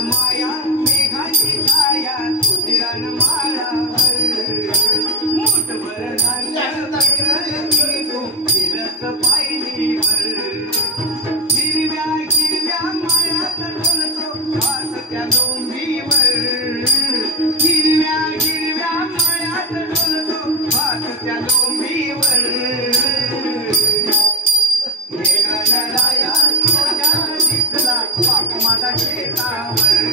माया मेघाची छाया तुझीरान माळावर मोठभर फिरत पायरीवर हिरव्या हिरव्या माळ्यात डोलतो श्वास त्या डोंबीवर हिरव्या हिरव्या माळ्यात डोलतो श्वास त्या डोंबीवर गणराया तुझ्या दिसला बाप माझा शेतावर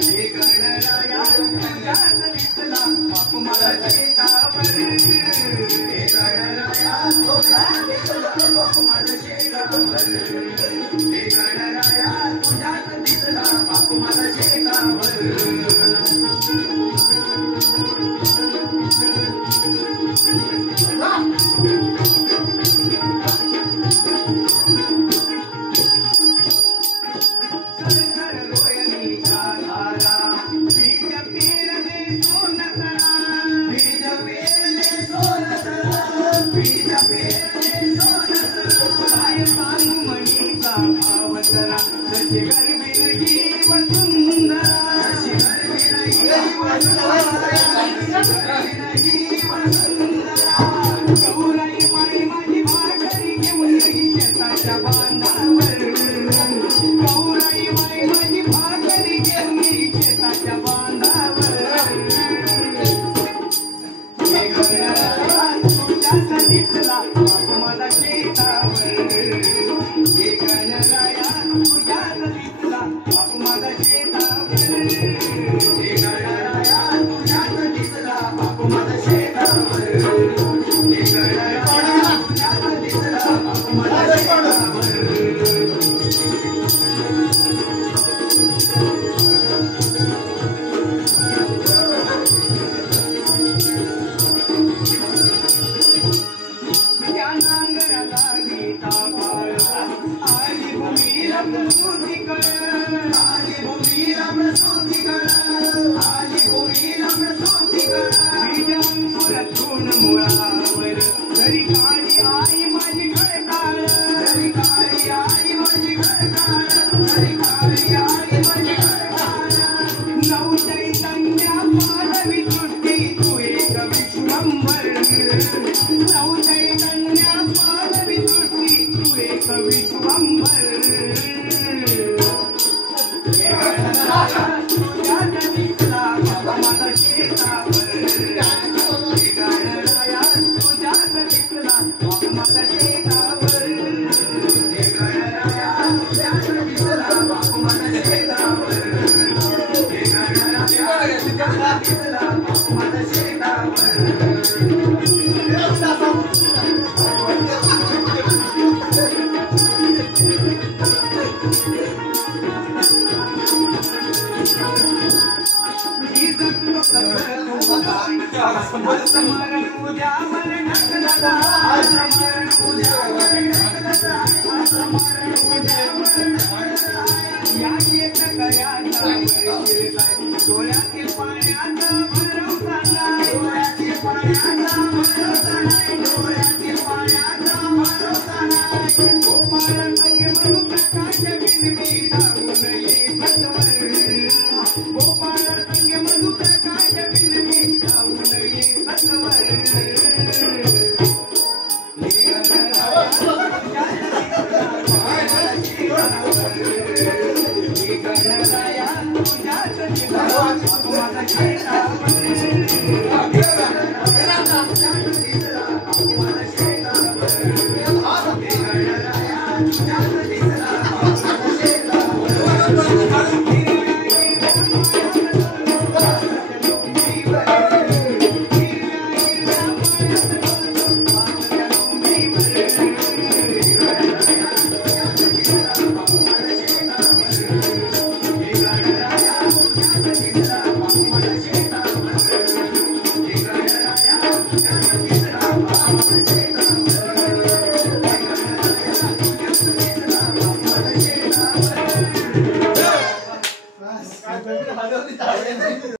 हे गणराया तुझ्या दिसला बाप माझा शेतावर हे गणराया तुझ्या दिसला बाप माझा शेतावर हे गणराया तुझ्या दिसला बाप माझा शेतावर Gracias.